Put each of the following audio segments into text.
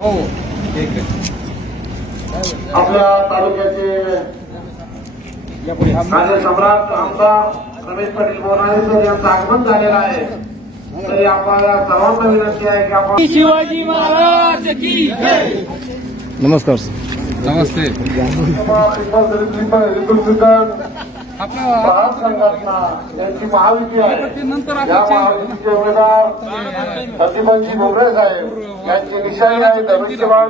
हो ठीक आहे. आपल्या तालुक्याचे माझे सम्राट आमदार रमेश पाटील बोराडे सर यांचं आगमन झालेलं आहे. तरी आपल्याला सर्वांना विनंती आहे की आपण शिवाजी महाराज की जय. नमस्कार. नमस्ते. प्रहार संघटना यांची महायुती आहे. या महायुतीचे उमेदवार सतीमंजी भोगरे साहेब यांची निशाणी आहे धनुष्यबाण.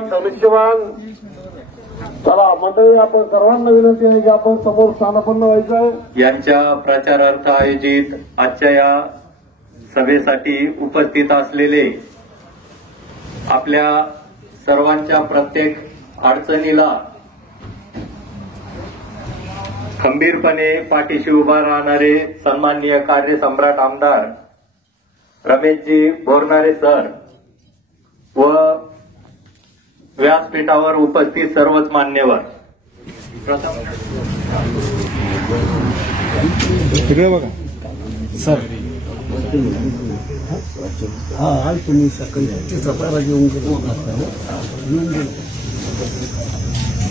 चला मंडळी, आपण सर्वांना विनंती आहे की आपण समोर स्थानापन्न व्हायचं आहे. यांच्या प्रचारार्थ आयोजित आजच्या या सभेसाठी उपस्थित असलेले आपल्या सर्वांच्या प्रत्येक अडचणीला खंबीरपणे पाठीशी उभा राहणारे सन्माननीय कार्यसम्राट आमदार रमेशजी बोरनारे सर व व्यासपीठावर उपस्थित सर्वच मान्यवर. इकडे बघा सर. हा तुम्ही सकाळी सकाळला घेऊन गेलो.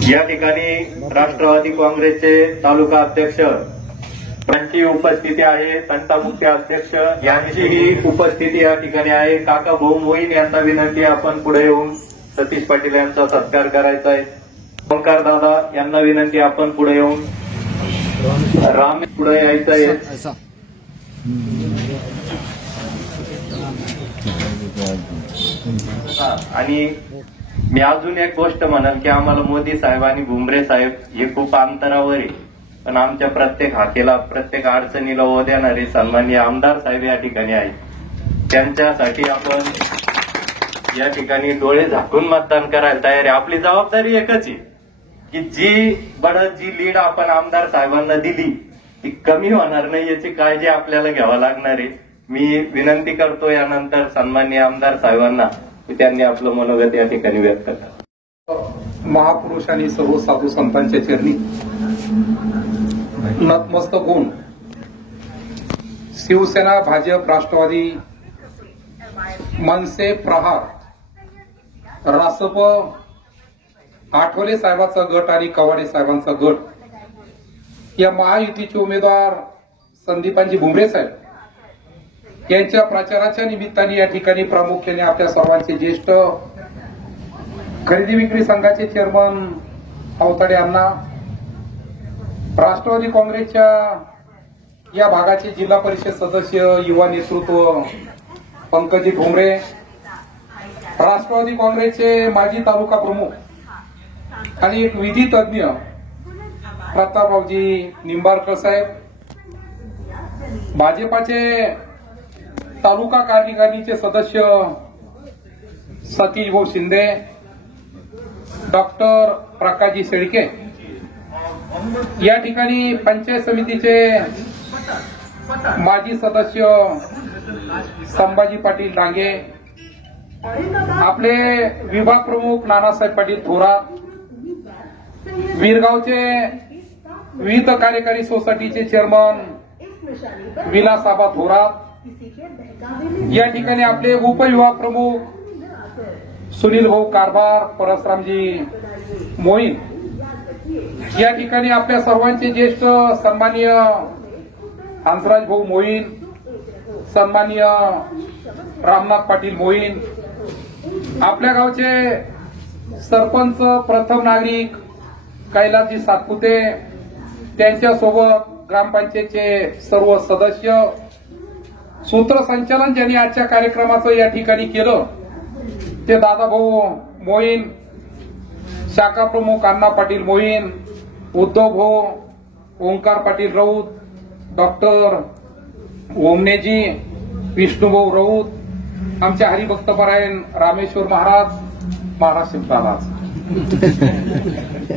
या ठिकाणी राष्ट्रवादी काँग्रेसचे तालुका अध्यक्ष यांची उपस्थिती आहे. संता मुख्य अध्यक्ष यांचीही उपस्थिती या ठिकाणी आहे. काका भाऊ मोहीन यांना विनंती आहे आपण पुढे येऊन सतीश पाटील यांचा सत्कार करायचा आहे. ओंकार दादा यांना विनंती आपण पुढे येऊन राम पुढे यायचं आहे. आणि मी अजून एक गोष्ट म्हणाल की आम्हाला मोदी साहेब आणि भुमरे साहेब हे खूप अंतरावर आहे, पण आमच्या प्रत्येक हाकेला प्रत्येक अडचणीला ओ देणारे सन्माननीय आमदार साहेब या ठिकाणी आहेत. त्यांच्यासाठी आपण या ठिकाणी डोळे झाकून मतदान करायला तयार आहे. आपली जबाबदारी एकच आहे की जी लीड आपण आमदार साहेबांना दिली ती कमी होणार नाही याची काळजी आपल्याला घ्यावी लागणार आहे. मी विनंती करतो यानंतर सन्माननीय आमदार साहेबांना की त्यांनी आपलं मनोगत या ठिकाणी व्यक्त करावं. महापुरुष आणि सर्व साधू संतांच्या चरणी नतमस्तक होऊन शिवसेना, भाजप, राष्ट्रवादी, मनसे, प्रहार, रासप, आठवले साहेबांचा गट आणि कवाडे साहेबांचा गट या महायुतीचे उमेदवार संदीपांजी भुमरे साहेब यांच्या प्रचाराच्या निमित्ताने या ठिकाणी प्रामुख्याने आपल्या सर्वांचे ज्येष्ठ खरेदी विक्री संघाचे चेअरमन अवताडे अण्णा, राष्ट्रवादी काँग्रेसच्या या भागाचे जिल्हा परिषद सदस्य, युवा नेतृत्व पंकजी ठोंबरे, राष्ट्रवादी काँग्रेसचे माजी तालुका प्रमुख आणि एक विधी तज्ञ प्रतापरावजी निंबाळकर साहेब, भाजपाचे तालुका कार्यकारिणीचे सदस्य सतीश भाऊ शिंदे, डॉक्टर प्रकाशजी शेळके, या ठिकाणी पंचायत समितीचे माजी सदस्य संभाजी पाटील डांगे, आपले विभाग प्रमुख नानासाहेब पाटील थोरात, वीरगावचे विविध कार्यकारी सोसायटीचे चेअरमन विलासाबा थोरात, या ठिकाणी आपले उपविभाग प्रमुख सुनील भाऊ कारभार, परसरामजी मोहीन, या ठिकाणी आपल्या सर्वांचे ज्येष्ठ सन्माननीय हंसराज भाऊ मोहीन, सन्माननीय रामनाथ पाटील मोहीन, आपल्या गावचे सरपंच, प्रथम नागरिक कैलासजी सातपुते, त्यांच्यासोबत ग्रामपंचायतचे सर्व सदस्य, सूत्रसंचालन ज्यांनी आजच्या कार्यक्रमाचं या ठिकाणी केलं ते दादाभाऊ मोहीन, शाखा प्रमुख अण्णा पाटील मोहीन, उद्धव भाऊ, ओंकार पाटील राऊत, डॉक्टर ओमनेजी, विष्णुभाऊ राऊत, आमचे हरिभक्तपरायण रामेश्वर महाराज महाराज,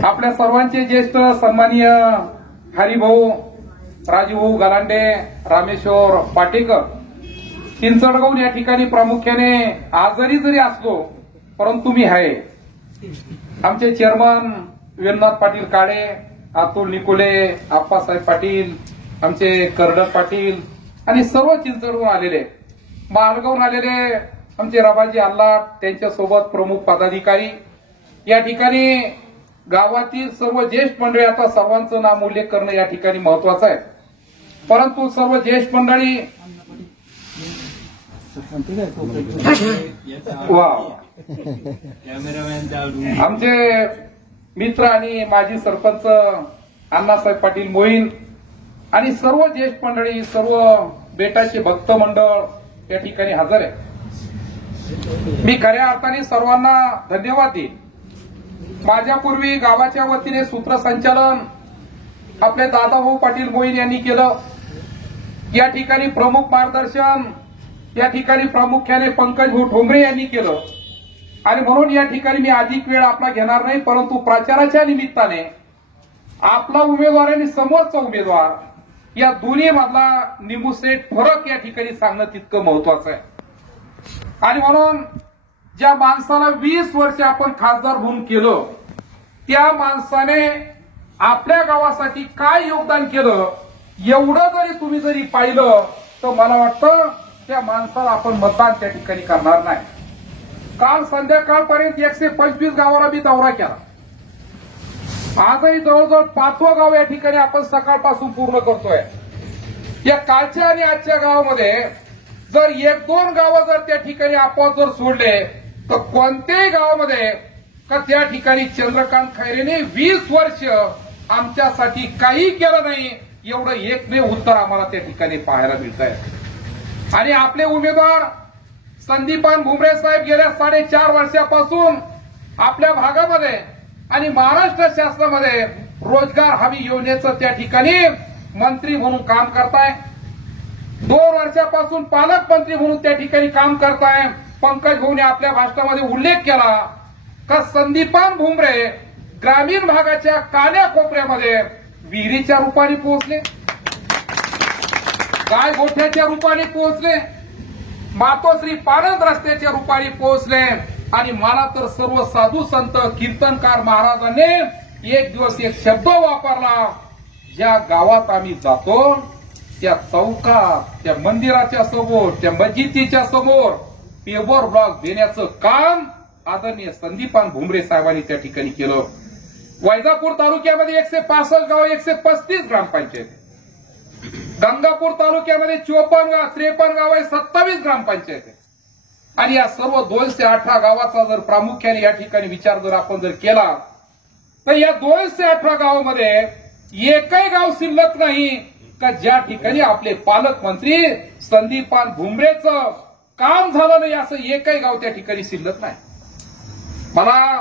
आपल्या सर्वांचे ज्येष्ठ सन्माननीय हरिभाऊ राजूभाऊ गलांडे, रामेश्वर पाटेकर, चिंचडगाव या ठिकाणी प्रामुख्याने आजारी जरी असलो परंतु मी आहे. आमचे चेअरमन वीरनाथ पाटील काळे, अतुल निकोले, आप्पासाहेब पाटील, आमचे कर्डक पाटील आणि सर्व चिंचडगावून आलेले, मालगावून आलेले आमचे रबाजी आल्हाट, त्यांच्यासोबत प्रमुख पदाधिकारी, या ठिकाणी गावातील सर्व ज्येष्ठ मंडळी, आता सर्वांचं नाम उल्लेख करणं या ठिकाणी महत्वाचं आहे, परंतु सर्व ज्येष्ठ मंडळी आमचे मित्र आणि माजी सरपंच अण्णासाहेब पाटील मोहीन आणि सर्व ज्येष्ठ मंडळी, सर्व बेटाचे भक्त मंडळ या ठिकाणी हजर आहे. मी खऱ्या अर्थाने सर्वांना धन्यवाद देईन. माझ्यापूर्वी गावाच्या वतीने सूत्रसंचालन आपले दादाभाऊ पाटील मोहीन यांनी केलं. या ठिकाणी प्रमुख मार्गदर्शन या ठिकाणी प्रामुख्याने पंकज भाऊ ठोंबरे यांनी केलं. आणि म्हणून या ठिकाणी मी अधिक वेळ आपला घेणार नाही, परंतु प्रचाराच्या निमित्ताने आपला उमेदवार आणि समोरचा उमेदवार या दोन्ही मधला निमुसेट फरक या ठिकाणी सांगणं तितकं महत्वाचं आहे. आणि म्हणून ज्या माणसाला 20 वर्ष आपण खासदार म्हणून केलं, त्या माणसाने आपल्या गावासाठी काय योगदान केलं एवढं जरी तुम्ही पाहिलं तर मला वाटतं त्या माणसाला आपण मतदान त्या ठिकाणी करणार नाही. काल संध्याकाळपर्यंत 125 गावाला मी दौरा केला. आजही जवळजवळ 5वं गाव या ठिकाणी आपण सकाळपासून पूर्ण करतोय. या कालच्या आणि आजच्या गावामध्ये जर 1-2 गावं जर त्या ठिकाणी आपोआप जर सोडले तर कोणत्याही गावामध्ये का त्या ठिकाणी चंद्रकांत खैरेने 20 वर्ष आमच्यासाठी काही केलं नाही एवढं एकमेव उत्तर आम्हाला त्या ठिकाणी पाहायला मिळत आहे. आणि आपले उमेदवार संदीपान भुमरे साहेब गेल्या 4.5 वर्षापासून आपल्या भागामध्ये आणि महाराष्ट्र शासनामध्ये रोजगार हमी योजनेचं त्या ठिकाणी मंत्री म्हणून काम करताय. 2 वर्षापासून पालकमंत्री म्हणून त्या ठिकाणी काम करताय. पंकज भाऊने आपल्या भाषणामध्ये उल्लेख केला का संदीपान भुमरे ग्रामीण भागाच्या कान्याकोपऱ्यामध्ये विहिरीच्या रूपाने पोहोचले, गाय गोठ्याच्या रूपाने पोहोचले, मातोश्री पानंद रस्त्याच्या रूपाने पोहोचले. आणि मला तर सर्व साधू संत कीर्तनकार महाराजांनी एक दिवस एक शब्द वापरला, ज्या गावात आम्ही जातो त्या चौकात, त्या मंदिराच्या समोर, त्या मस्जिदीच्या समोर पेवर ब्लॉक देण्याचं काम आदरणीय संदीपान भुमरे साहेबांनी त्या ठिकाणी केलं. वैजापूर तालुक्यामध्ये 165 गाव, 135 ग्रामपंचायत. गंगापूर तालुक्यामध्ये 53 गाव आहे, 27 ग्रामपंचायत आहे. आणि या सर्व 218 गावाचा जर प्रामुख्याने या ठिकाणी विचार जर आपण जर केला तर या 218 गावामध्ये एकही गाव शिल्लक नाही का ज्या ठिकाणी आपले पालकमंत्री संदीपान भुमरेचं काम झालं नाही असं एकही गाव त्या ठिकाणी शिल्लक नाही. मला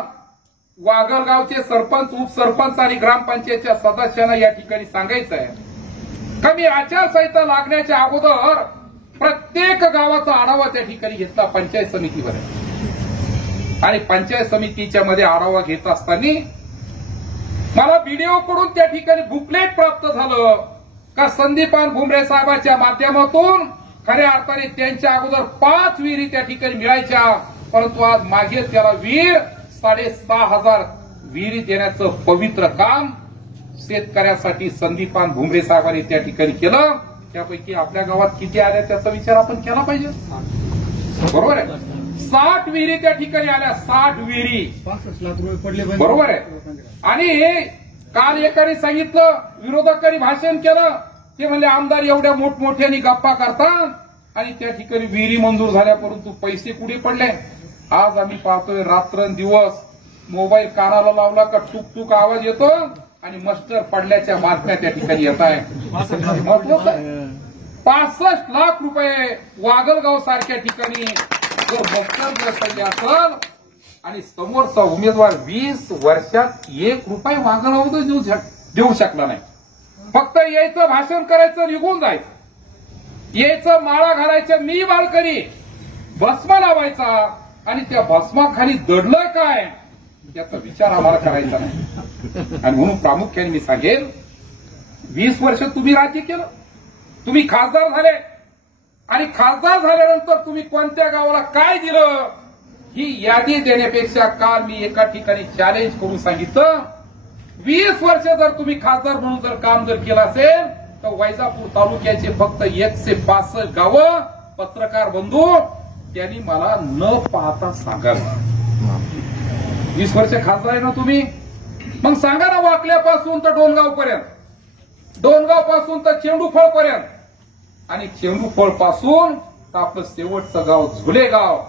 वाघरगावचे सरपंच, उपसरपंच आणि ग्रामपंचायतच्या सदस्यांना या ठिकाणी सांगायचं आहे का मी आचारसंहिता लागण्याच्या अगोदर प्रत्येक गावाचा आढावा त्या ठिकाणी घेतला पंचायत समितीवर. आणि पंचायत समितीच्या मध्ये आढावा घेत असताना मला बीडीओकडून त्या ठिकाणी बुकलेट प्राप्त झालं का संदीपान भुमरे साहेबांच्या माध्यमातून खऱ्या अर्थाने त्यांच्या अगोदर 5 विहिरी त्या ठिकाणी मिळायच्या, परंतु आज मागे त्याला विहीर 6,500 विहिरी देण्याचं पवित्र काम शेतकऱ्यासाठी संदीपान भुमरे साहेबांनी त्या ठिकाणी केलं. त्यापैकी आपल्या गावात किती आल्या त्याचा विचार आपण केला पाहिजे. बरोबर आहे, 60 विहिरी त्या ठिकाणी आल्या, 60 विहिरी. 65 लाख रुपये पडले. बरोबर आहे. आणि काल एकाने सांगितलं, विरोधकांनी भाषण केलं, ते म्हणले आमदार एवढ्या मोठमोठ्याने गप्पा करतात आणि त्या ठिकाणी विहिरी मंजूर झाल्या परंतु पैसे कुठे पडले. आज आम्ही पाहतोय रात्रंदिवस मोबाईल कानाला लावला का टुकटुक आवाज येतो आणि मस्टर पडल्याच्या बातम्या त्या ठिकाणी येत आहे. महत्वाचं आहे, 65 लाख रुपये वागलगाव सारख्या ठिकाणी जर मस्टर जर पडले असेल आणि समोरचा उमेदवार 20 वर्षात 1 रुपये वागलगाव देऊ शकला नाही. फक्त यायचं, भाषण करायचं, निघून जायचं, यायचं, माळा घालायचं, मी बाळकरी भस्म लावायचा आणि त्या भस्माखाली दडलं काय याचा विचार आम्हाला करायचा नाही. आणि म्हणून प्रामुख्याने मी सांगेन, 20 वर्ष तुम्ही राज्य केलं, तुम्ही खासदार झाले आणि खासदार झाल्यानंतर तुम्ही कोणत्या गावाला काय दिलं ही यादी देण्यापेक्षा काल मी एका ठिकाणी चॅलेंज करून सांगितलं, 20 वर्ष जर तुम्ही खासदार म्हणून जर काम जर केलं असेल तर वैजापूर तालुक्याचे फक्त 165 गावं, पत्रकार बंधू त्यांनी मला न पाहता सांगायला. 20 वर्ष खासदार आहे ना तुम्ही, मग सांगा ना वाकल्यापासून तर डोनगावपर्यंत, डोनगावपासून तर चेंडूफळपर्यंत आणि चेंडूफळ पासून तर आपलं शेवटचं गाव झुलेगाव,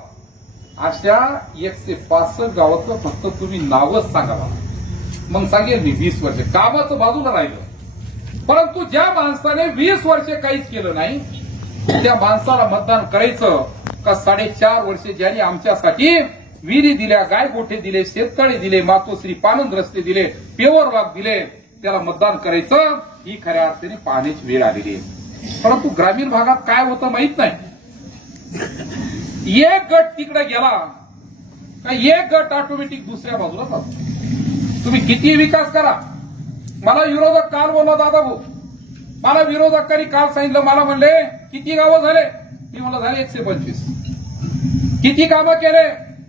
अशा 165 गावाचं फक्त तुम्ही नावच सांगा मला. मग सांगेल मी 20 वर्ष कामाचं बाजूला राहिलं. परंतु ज्या माणसाने 20 वर्ष काहीच केलं नाही त्या माणसाला मतदान करायचं का 4.5 वर्ष ज्यांनी आमच्यासाठी विहिरी दिल्या, गायगोठे दिले, शेततळे दिले, मातोश्री पानंद रस्ते दिले, पेवर वाघ दिले, त्याला मतदान करायचं ही खऱ्या अर्थाने पाहण्याची वेळ आलेली आहे. परंतु ग्रामीण भागात काय होतं माहित नाही. एक गट तिकडे गेला का एक गट ऑटोमॅटिक दुसऱ्या बाजूला जातो. तुम्ही किती विकास करा. मला विरोधक काल बोलला दादा भाऊ, मला विरोधकांनी काल सांगितलं, मला म्हणले किती गावं झाले, मी मला झाले 125. किती कामं केले,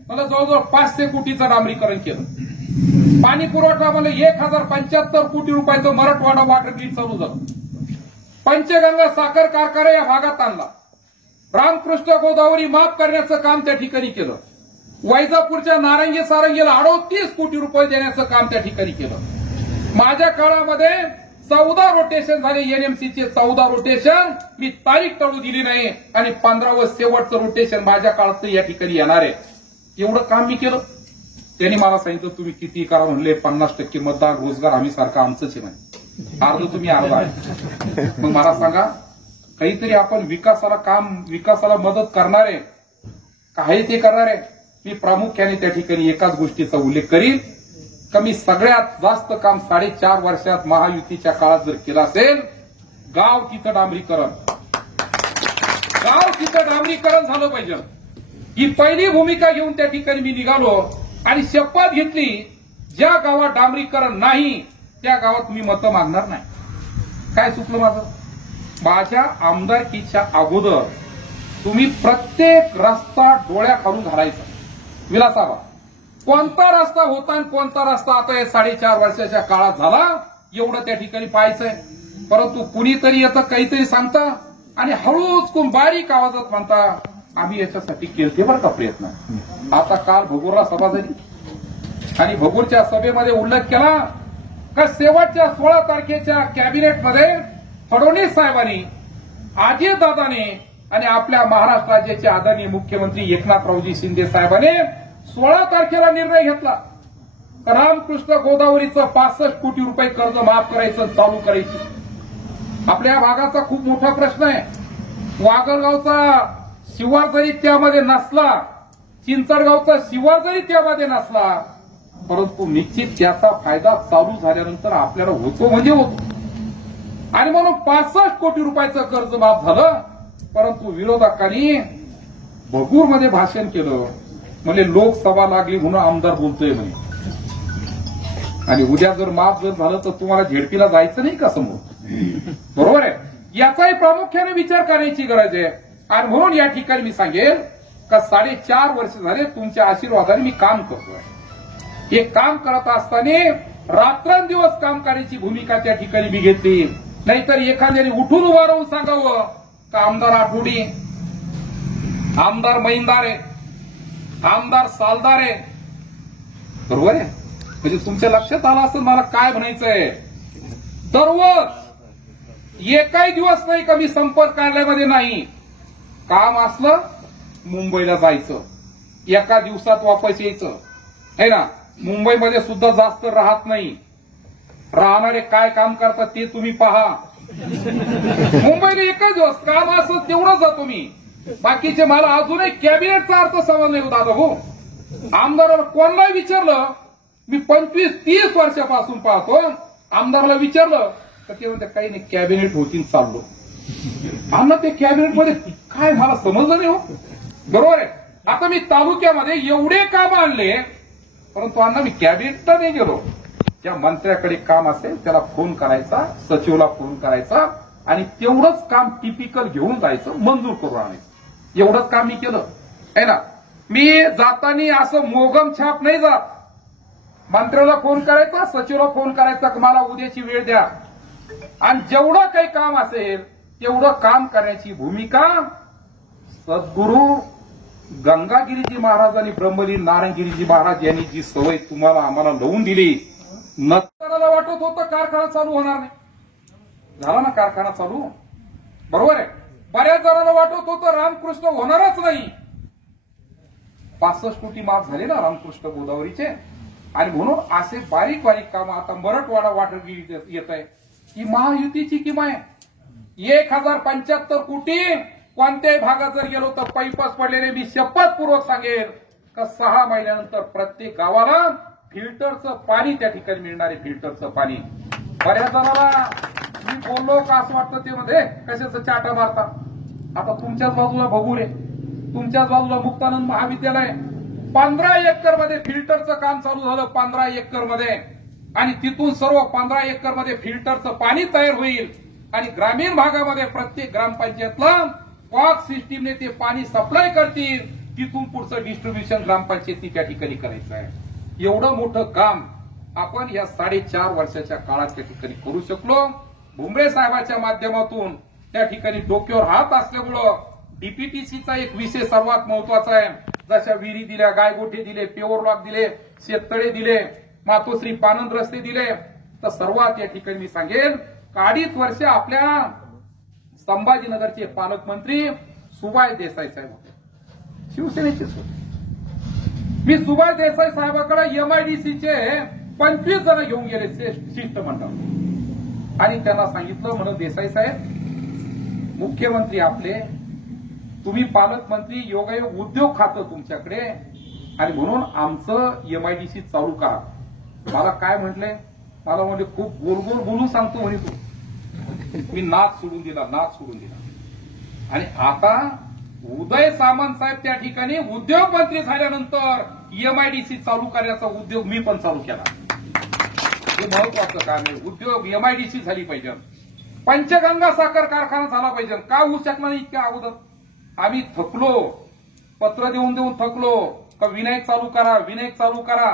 मला जवळजवळ 500 कोटीचं डांबरीकरण केलं. पाणी पुरवठा मला 1075 कोटी रुपयाचं मराठवाडा वॉटर ग्रीड चालू झालं. पंचगंगा साखर कारखाना या भागात आणला. रामकृष्ण गोदावरी माफ करण्याचं काम त्या ठिकाणी केलं. वैजापूरच्या नारंगी सारंगीला 38 कोटी रुपये देण्याचं काम त्या ठिकाणी केलं. माझ्या काळामध्ये 14 रोटेशन झाले, एनएमसीचे 14 रोटेशन, मी तारीख टळू दिली नाही आणि 15वं शेवटचं रोटेशन माझ्या काळात या ठिकाणी येणार आहे. एवढं काम मी केलं. त्यांनी मला सांगितलं तुम्ही किती करा, म्हणले 50% मतदार रोजगार आम्ही सारखं आमचंच आहे म्हणे, अर्ध तुम्ही अर्ध आहे. मग मला सांगा काहीतरी आपण विकासाला मदत करणारे काही ते करणारे. मी प्रामुख्याने त्या ठिकाणी एकाच गोष्टीचा उल्लेख करीन का मी सगळ्यात जास्त काम 4.5 वर्षात महायुतीच्या काळात जर केलं असेल, गाव तिथं डांबरीकरण, गाव तिथं डांबरीकरण झालं पाहिजे. ही पहिली भूमिका घेऊन त्या ठिकाणी मी निघालो आणि शपथ घेतली ज्या गावात डांबरीकरण नाही त्या गावात मी मतं मागणार नाही. काय चुकलं माझं? माझ्या आमदारकीच्या अगोदर तुम्ही प्रत्येक रस्ता डोळ्याखालून घालायचा. विलासाबा कोणता रस्ता होता आणि कोणता रस्ता आता या 4.5 वर्षाच्या काळात झाला एवढं त्या ठिकाणी पाहायचंय. परंतु कुणीतरी येतं काहीतरी सांगता आणि हळूच बारीक आवाजात म्हणता आम्ही याच्यासाठी केलते बरं का प्रयत्न. आता काल भगूरला सभा झाली आणि भगूरच्या सभेमध्ये उल्लेख केला का शेवटच्या 16 तारखेच्या कॅबिनेटमध्ये फडणवीस साहेबांनी, अजितदादांनी आणि आपल्या महाराष्ट्र राज्याचे आदरणीय मुख्यमंत्री एकनाथरावजी शिंदे साहेबांनी 16 तारखेला निर्णय घेतला रामकृष्ण गोदावरीचं 65 कोटी रुपये कर्ज माफ करायचं, चालू करायचं. आपल्या भागाचा खूप मोठा प्रश्न आहे. वागलगावचा शिवार जरी त्यामध्ये नसला, चिंचडगावचा शिवार जरी त्यामध्ये नसला, परंतु निश्चित त्याचा फायदा चालू झाल्यानंतर आपल्याला होतो म्हणजे होतो. आणि म्हणून 65 कोटी रुपयाचं कर्ज माफ झालं. परंतु विरोधकांनी भगूरमध्ये भाषण केलं, म्हणजे लोकसभा लागली म्हणून आमदार बोलतोय म्हणे. आणि उद्या जर माफ जर झालं तर तुम्हाला झेडपीला जायचं नाही का समोर? बरोबर आहे. याचाही प्रामुख्याने विचार करण्याची गरज आहे. आणि म्हणून या ठिकाणी मी सांगेल का 4.5 वर्ष झाले तुमच्या आशीर्वादाने मी काम करतोय. हे काम करत असताना रात्रंदिवस काम करण्याची भूमिका त्या ठिकाणी मी घेतली. नाहीतर एखाद्याने उठून उभा राहून सांगावं का आमदार आठवडी, आमदार महिंदारे, आमदार सालदारे. बरोबर आहे. म्हणजे तुमच्या लक्षात आलं असं मला काय म्हणायचंय. दररोज एकही दिवस नाही का मी संपर्क कार्यालयामध्ये नाही. काम असलं मुंबईला जायचं, एका दिवसात वापस यायचं है ना. मुंबईमध्ये सुद्धा जास्त राहत नाही. राहणारे काय काम करतात ते तुम्ही पहा. मुंबईला एकच दिवस काम असं तेवढंच जातो मी. बाकीचे मला अजूनही कॅबिनेटचा अर्थ समज नाही दादा हो. आमदाराला कोणालाही विचारलं, मी 25-30 वर्षापासून पाहतो, आमदाराला विचारलं तर ते म्हणते काही नाही कॅबिनेट होतील चाललो. आम्हाला ते कॅबिनेटमध्ये काय मला समजलं नाही हो. बरोबर आहे. आता मी तालुक्यामध्ये एवढे काम आणले, परंतु अण्णा मी कॅबिनेटला नाही गेलो. ज्या मंत्र्याकडे काम असेल त्याला फोन करायचा, सचिवला फोन करायचा आणि तेवढंच काम टिपिकल घेऊन जायचं, मंजूर करून आणायचं. एवढंच काम मी केलं आहे ना. मी जाताना असं मोगम छाप नाही जात. मंत्र्याला फोन करायचा, सचिवला फोन करायचा की मला उद्याची वेळ द्या. आणि जेवढं काही काम असेल तेवढं काम करण्याची भूमिका सद्गुरू गंगागिरीजी महाराज आणि ब्रह्मलीन नारायणगिरीजी महाराज यांनी जी सवय तुम्हाला आम्हाला लावून दिली, नंतराला वाटत होतं कारखाना चालू होणार नाही, झाला ना कारखाना चालू, बरोबर आहे. बऱ्याच जणांना वाटत होतं रामकृष्ण होणारच नाही. 65 कोटी माफ झाले ना रामकृष्ण गोदावरीचे. आणि म्हणून असे बारीक बारीक कामं आता मराठवाडा वाटरगिरी येत आहे. ही महायुतीची किमा आहे. 1075 कोटी कोणत्याही भागात जर गेलो तर पैपच पडलेले. मी शपथपूर्वक सांगेल का 6 महिन्यानंतर प्रत्येक गावाला फिल्टरचं पाणी त्या ठिकाणी मिळणारे, फिल्टरचं पाणी. बऱ्याच जणांना मी बोललो का असं वाटतं ते मध्ये कशाचं चाटा मारता. आता तुमच्याच बाजूला बघू रे, तुमच्याच बाजूला मुक्तानंद महाविद्यालय 15 एकर मध्ये फिल्टरचं काम चालू झालं, 15 एकर मध्ये. आणि तिथून सर्व 15 एकर मध्ये फिल्टरचं पाणी तयार होईल. आणि ग्रामीण भागामध्ये प्रत्येक ग्रामपंचायतला पॉक सिस्टीमने ते पाणी सप्लाय करतील. तिथून पुढचं डिस्ट्रीब्युशन ग्रामपंचायती त्या ठिकाणी करायचं आहे. एवढं मोठं काम आपण या 4.5 वर्षाच्या काळात त्या ठिकाणी करू शकलो. भुमरे साहेबांच्या माध्यमातून त्या ठिकाणी डोक्यावर हात असल्यामुळं डीपीटीसीचा एक विषय सर्वात महत्वाचा आहे. जशा विहिरी दिल्या, गायगोठे दिले, पेवर लॉक दिले, शेततळे दिले, मातोश्री पानंद रस्ते दिले. तर सर्वात या ठिकाणी मी सांगेन 2.5 वर्ष आपल्या संभाजीनगरचे पालकमंत्री सुभाष देसाई साहेब होते, शिवसेनेचेच होते. मी सुभाष देसाई साहेबांकडे एमआयडीसीचे 25 जण घेऊन गेले शिष्टमंडळ. आणि त्यांना सांगितलं म्हणून देसाई साहेब, मुख्यमंत्री आपले, तुम्ही पालकमंत्री, योगायोग उद्योग खातं तुमच्याकडे, आणि म्हणून आमचं एमआयडीसी चालू करा. मला काय म्हटलंय, मला म्हणजे खूप गोल बोलून सांगतो म्हणे तू. मी नाच सोडून दिला, नाच सोडून दिला. आणि आता उदय सामंत साहेब त्या ठिकाणी उद्योग मंत्री झाल्यानंतर एमआयडीसी चालू करण्याचा उद्योग मी पण चालू केला. हे महत्वाचं काम आहे. उद्योग एमआयडीसी झाली पाहिजे. पंचगंगा साखर कारखाना झाला पाहिजे. का होऊ शकला नाही इतक्या अगोदर? आम्ही थकलो, पत्र देऊन देऊन थकलो का विनायक चालू करा, विनायक चालू करा.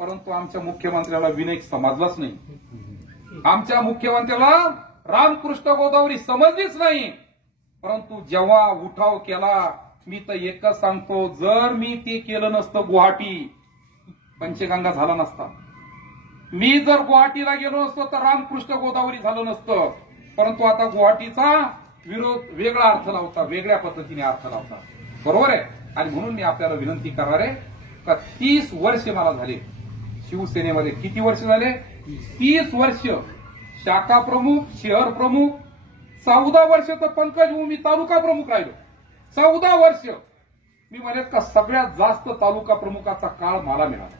परंतु आमच्या मुख्यमंत्र्याला विनायक समजलाच नाही. आमच्या मुख्यमंत्र्याला रामकृष्ण गोदावरी समजलीच नाही. परंतु जेव्हा उठाव केला, मी तर एकच सांगतो, जर मी ते केलं नसतं गुवाहाटी, पंचगंगा झाला नसता. मी जर गुवाहाटीला गेलो नसतो तर रामकृष्ण गोदावरी झालं नसतं. परंतु आता गुवाहाटीचा विरोध वेगळा अर्थ लावता, वेगळ्या पद्धतीने अर्थ लावता, बरोबर आहे. आणि म्हणून मी आपल्याला विनंती करणार आहे का 30 वर्ष मला झाले शिवसेनेमध्ये. किती वर्ष झाले? 30 वर्ष. शाखा प्रमुख, शहर प्रमुख, 14 वर्ष तर पंकज मी तालुका प्रमुख राहिलो. 14 वर्ष मी म्हणेल का सगळ्यात जास्त तालुका प्रमुखाचा काळ मला मिळाला.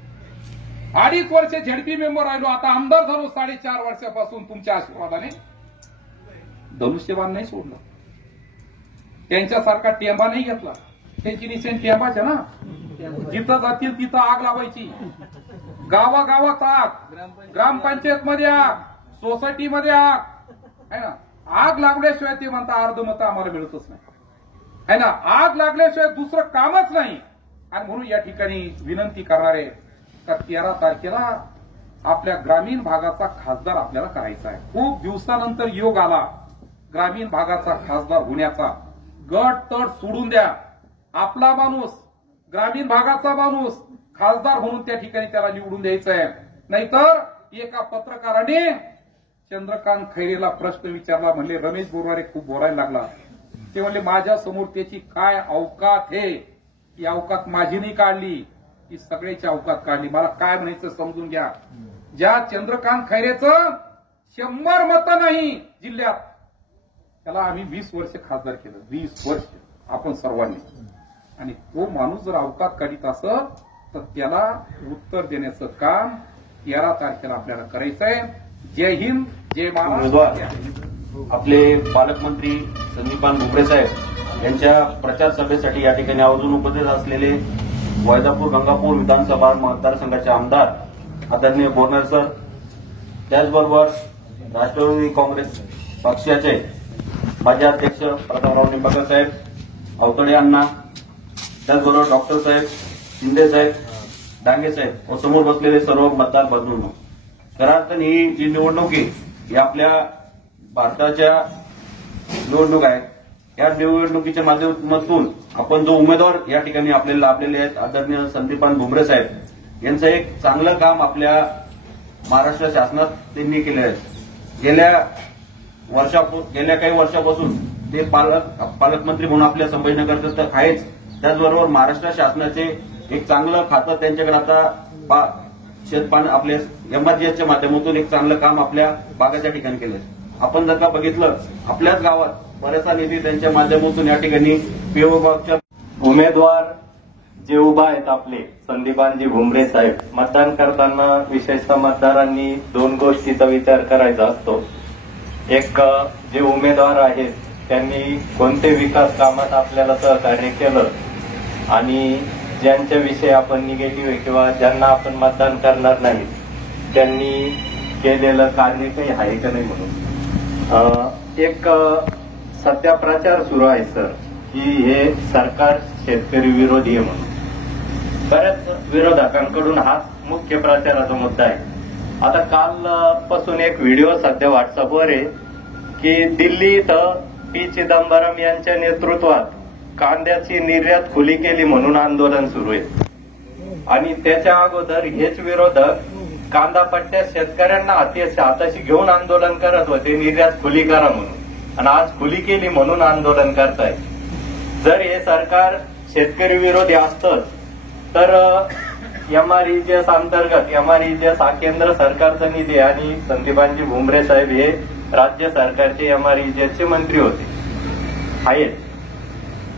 2.5 वर्ष झेडपी मेंबर राहिलो. आता आमदार झालो 4.5 वर्षापासून तुमच्या आशीर्वादाने. धनुष्यबाण नाही सोडलं, त्यांच्यासारखा टेंबा नाही घेतला. त्यांची निशाण टेंबाच आहे ना. जिथं जातील तिथं आग लावायची. गावागावात आग, ग्रामपंचायत मध्ये आग, सोसायटीमध्ये आग आहे ना. आग लागल्याशिवाय ते म्हणता अर्धमतं आम्हाला मिळतच नाही आहे ना. आग लागल्याशिवाय दुसरं कामच नाही. आणि म्हणून या ठिकाणी विनंती करणार आहे का 13 तारखेला आपल्या ग्रामीण भागाचा खासदार आपल्याला करायचा आहे. खूप दिवसानंतर योग आला ग्रामीण भागाचा खासदार होण्याचा. गट तट सोडून द्या. आपला माणूस, ग्रामीण भागाचा माणूस खासदार म्हणून त्या ठिकाणी त्याला निवडून द्यायचं आहे. नाहीतर एका पत्रकाराने चंद्रकांत खैरेला प्रश्न विचारला. म्हणले रमेश बोरवारे खूप बोलायला लागला. ते म्हणले माझ्या समोर त्याची काय अवकात आहे. ही अवकात माझी नाही काढली, ही सगळ्याची अवकात काढली. मला काय म्हणायचं समजून घ्या. ज्या चंद्रकांत खैरेचं 100 मतं नाही जिल्ह्यात, त्याला आम्ही 20 वर्ष खासदार केलं. 20 वर्ष आपण सर्वांनी. आणि तो माणूस जर अवकात काढीत असत तर त्याला उत्तर देण्याचं काम 13 तारखेला आपल्याला करायचं आहे. जय हिंद, जय महाराष्ट्र. आपले पालकमंत्री संदीपान भुमरे साहेब यांच्या प्रचार सभेसाठी या ठिकाणी आवर्जून उपस्थित असलेले वैजापूर गंगापूर विधानसभा मतदारसंघाचे आमदार आदरणीय बोरनारे सर, त्याचबरोबर राष्ट्रवादी काँग्रेस पक्षाचे माजी अध्यक्ष प्रतापराव निंबाळकर साहेब, अवतडे अण्णा, त्याचबरोबर डॉक्टर साहेब, शिंदे साहेब, डांगे साहेब व समोर बसलेले सर्व मतदार बंधूंनो, खऱ्या अर्थाने ही जी निवडणूक आहे ही आपल्या भारताच्या निवडणूक आहे. या निवडणुकीच्या माध्यमातून आपण जो उमेदवार या ठिकाणी आपल्याला लाभलेले आहेत आदरणीय संदीपान भुमरे साहेब यांचं एक चांगलं काम आपल्या महाराष्ट्र शासनात त्यांनी केलं आहे. गेल्या काही वर्षापासून ते पालकमंत्री म्हणून आपल्या संभाजीनगरचं तर आहेच, त्याचबरोबर महाराष्ट्र शासनाचे एक चांगलं खातं त्यांच्याकडे आता शेतपान आपल्या एमआरजीएसच्या माध्यमातून एक चांगलं काम आपल्या बागाच्या ठिकाणी केलं. आपण जर का बघितलं आपल्याच गावात बराचसा निधी त्यांच्या माध्यमातून या ठिकाणी पीओ बागच्या उमेदवार जे उभा आहेत आपले संदीपानजी भुमरे साहेब, मतदान करताना विशेषतः मतदारांनी दोन गोष्टीचा विचार करायचा असतो. एक, जे उमेदवार आहेत त्यांनी कोणते विकास कामात आपल्याला सहकार्य केलं आणि ज्यांच्याविषयी आपण निगेटिव्ह किंवा ज्यांना आपण मतदान करणार नाही त्यांनी केलेलं कार्य काही आहे का नाही म्हणून. एक सध्या प्रचार सुरू आहे सर की हे सरकार शेतकरी विरोधी आहे म्हणून. बऱ्याच विरोधकांकडून हा मुख्य प्रचाराचा मुद्दा आहे. आता कालपासून एक व्हिडिओ सध्या व्हॉट्सअपवर आहे की दिल्ली इथं पी चिदंबरम यांच्या नेतृत्वात कांद्याची निर्यात खुली केली म्हणून आंदोलन सुरू आहे आणि त्याच्या अगोदर हेच विरोधक कांदा पट्ट्यात शेतकऱ्यांना हाताशी घेऊन आंदोलन करत होते निर्यात खुली करा म्हणून, आणि आज खुली केली म्हणून आंदोलन करताय. जर हे सरकार शेतकरी विरोधी असतं तर एमआरईजीएस अंतर्गत, एमआरईजीएस हा केंद्र सरकारचा निधी आणि संदीपानजी भुमरे साहेब हे राज्य सरकारचे एमआरईजीएसचे मंत्री होते आहेत.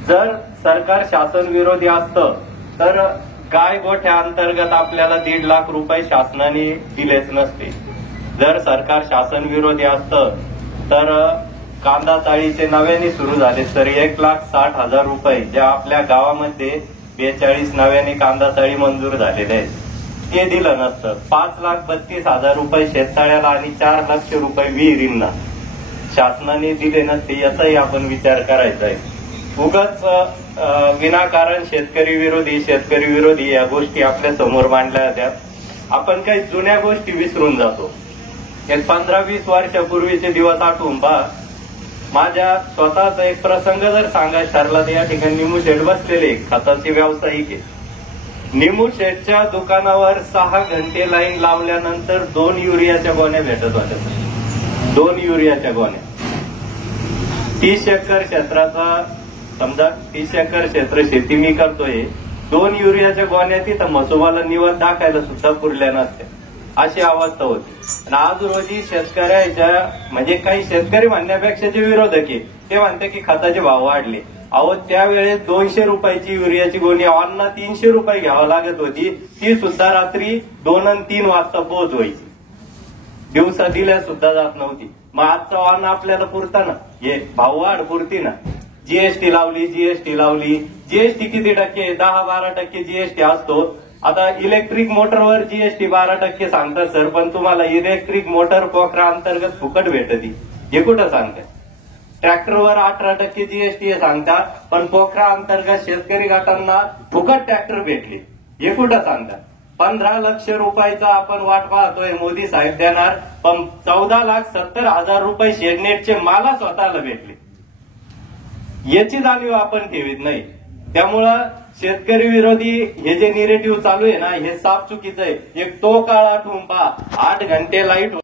जर सरकार शासन विरोधी असतं तर गाय गोठ्या अंतर्गत आपल्याला 1.5 लाख रुपये शासनाने दिलेच नसते. जर सरकार शासन विरोधी असतं तर कांदा चाळीचे नव्याने सुरू झाले तर 1,60,000 रुपये ज्या आपल्या गावामध्ये 42 नव्याने कांदा चाळी मंजूर झालेले आहेत ते दिलं नसतं. 5,32,000 रुपये शेततळ्याला आणि 4 लाख रुपये विहिरींना शासनाने दिले नसते याचाही आपण विचार करायचा आहे. उगाच विनाकारण शेतकरी विरोधी या गोष्टी आपल्या समोर मांडल्या जातात. आपण काही जुन्या गोष्टी विसरून जातो. एक 15-20 वर्षापूर्वीचे दिवस आठवून पहा. माझ्या स्वतःचा एक प्रसंग जर सांगायचा ठरला तर या ठिकाणी निमू शेठ बसलेले खताचे व्यावसायिक आहे. निमू शेठच्या दुकानावर 6 घंटे लाईन लावल्यानंतर 2 युरियाच्या गोण्या भेटत होत्या. 2 युरियाच्या गोण्या. 30 एकर क्षेत्राचा, समजा 30 एकर क्षेत्र शेती मी करतोय, 2 युरियाच्या गोण्या तिथं मसोबाला निवड दाखायला सुद्धा पुरल्या नसत्या अशी अवस्था होती. आणि आज रोजी शेतकऱ्याच्या म्हणजे काही शेतकरी म्हणण्यापेक्षा जे विरोधक आहे ते म्हणते की खताचे भाव वाढले. अहो त्यावेळेस 200 रुपयाची युरियाची गोणी ऑनला 300 रुपये घ्यावं लागत होती. ती सुद्धा रात्री 2 आणि 3 वाजता पोहोच व्हायची. दिवसा दिल्या सुद्धा जात नव्हती. मग आजचा ऑन आपल्याला पुरता ना, हे भाव वाढ पुरती ना. जीएसटी लावली. जीएसटी किती टक्के? 10-12% जीएसटी असतो. आता इलेक्ट्रिक मोटरवर जीएसटी 12% सांगतात सर, पण तुम्हाला इलेक्ट्रिक मोटर पोखरा अंतर्गत फुकट भेटती हे कुठं सांगतात? ट्रॅक्टरवर 18% जीएसटी सांगतात, पण पोखरा अंतर्गत शेतकरी गटांना फुकट ट्रॅक्टर भेटले हे कुठं सांगतात? 15 लाख रुपयाचा आपण वाट पाहतोय मोदी साहेब देणार, पण 14,70,000 रुपये शेडनेटचे मला स्वतःला भेटले. याची जाणीव आपण ठेवीत नाही. त्यामुळं शेतकरी विरोधी हे जे निरेटिव्ह चालू आहे ना हे साफ चुकीचं आहे. एक तो काळ आठवून पहा. 8 घंटे लाईट